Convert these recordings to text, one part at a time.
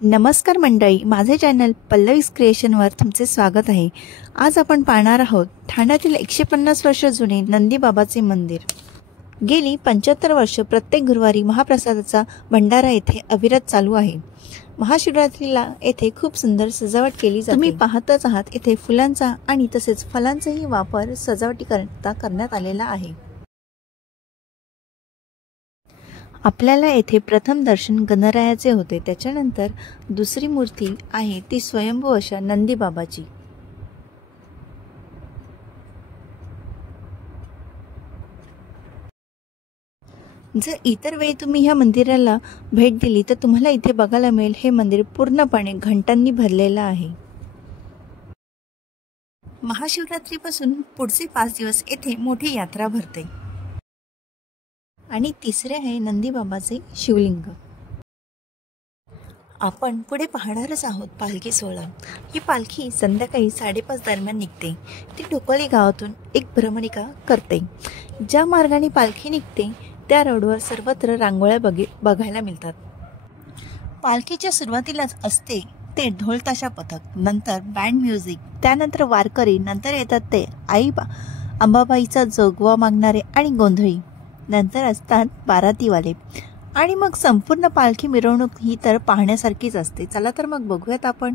नमस्कार मंडळी, माझे चॅनल पल्लवीज क्रिएशनवर तुमचे स्वागत आहे। आज आपण पाहणार आहोत ठाण्यातील 150 वर्ष जुने नंदीबाबाचे मंदिर। गेली 75 वर्ष प्रत्येक गुरुवारी महाप्रसादाचा भंडारा येथे अविरत चालू आहे। महाशिवरात्रीला येथे खूप सुंदर सजावट केली जाते। तुम्ही पाहतच आहात येथे फुलांचा आणि तसेच फळांचाही वापर सजावटीकरता करण्यात आलेला आहे। आपल्याला येथे प्रथम दर्शन गणरायाचे होते, त्याच्यानंतर दुसरी मूर्ती आहे ती स्वयंभू अशा नंदीबाबाची। जर इतर वेळी तुम्ही ह्या मंदिराला भेट दिली तर तुम्हाला इथे बघायला मिळेल हे मंदिर पूर्णपणे घंटांनी भरलेलं आहे। महाशिवरात्रीपासून पुढचे 5 दिवस येथे मोठी यात्रा भरते। आणि तिसरे आहे नंदीबाबाचे शिवलिंग। आपण पुढे पाहणारच आहोत पालखी सोहळा। ही पालखी संध्याकाळी 5:30 दरम्यान निघते। ती ढोकळी गावातून एक भ्रमणिका करते। ज्या मार्गाने पालखी निघते त्या रोडवर सर्वत्र रांगोळ्या बघायला मिळतात। पालखीच्या सुरुवातीलाच असते ते ढोलताशा पथक, नंतर बँड म्युझिक, त्यानंतर वारकरी, नंतर येतात ते आई अंबाबाईचा जोगवा मागणारे आणि गोंधळी, नंतर असतात बारातीवाले आणि मग संपूर्ण पालखी मिरवणूक ही तर पाहण्यासारखीच असते। चला तर मग बघूयात आपण।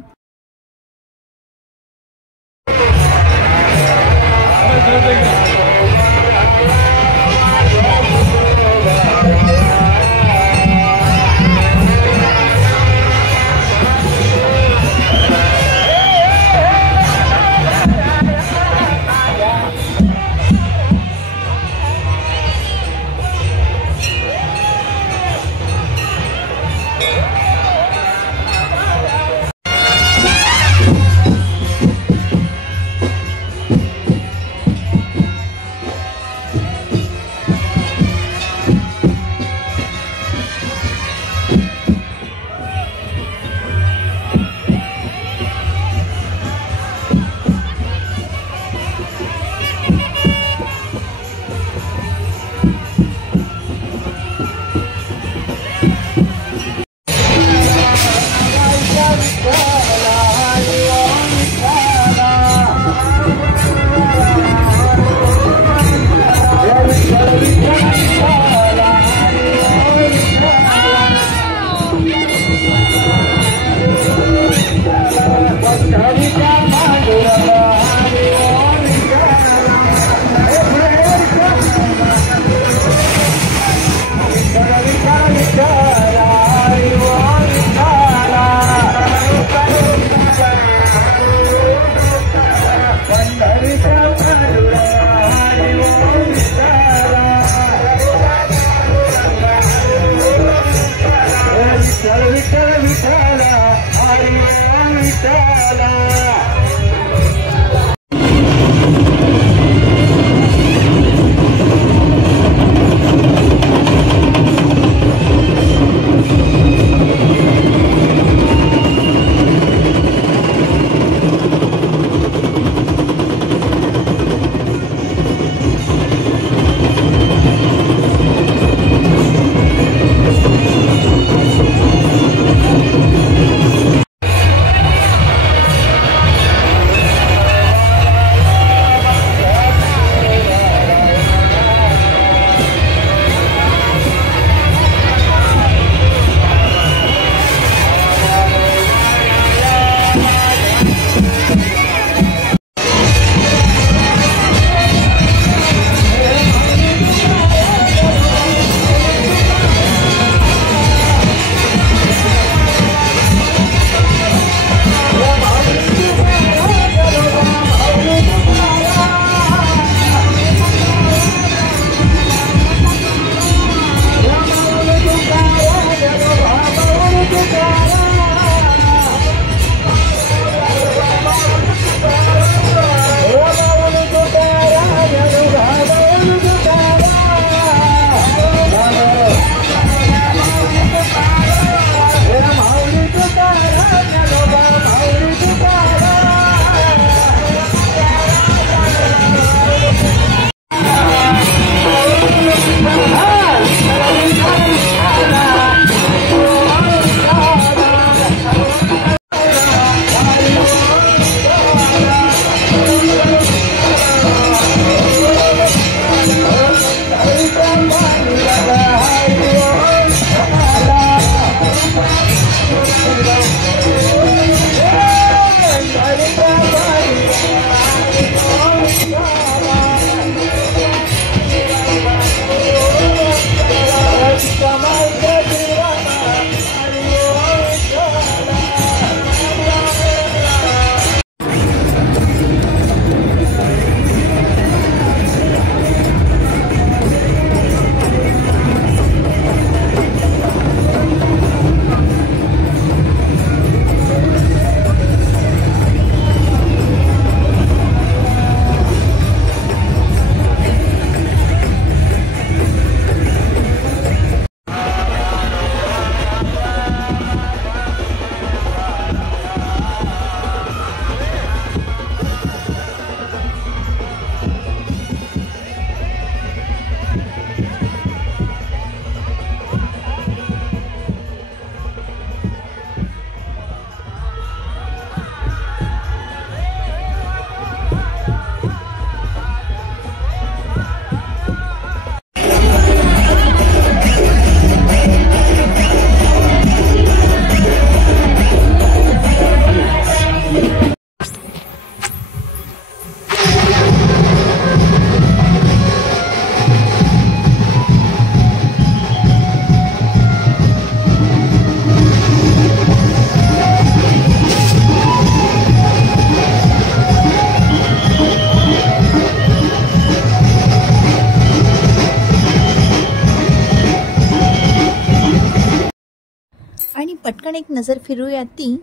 नजर फिरूया ती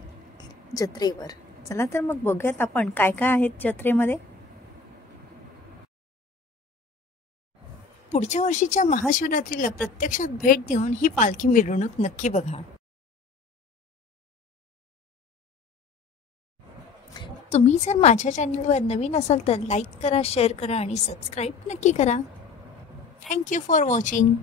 जत्रेवर. चला तर मग बघूयात आपण काय काय आहेत जत्रेमध्ये. पुढच्या वर्षीच्या महाशिवरात्रीला प्रत्यक्षात भेट देऊन ही पालखी मिरवणूक नक्की बघा. तुम्ही जर माझ्या चॅनलवर नवीन असाल तर लाईक करा, शेअर करा आणि सबस्क्राईब नक्की करा. Thank you for watching.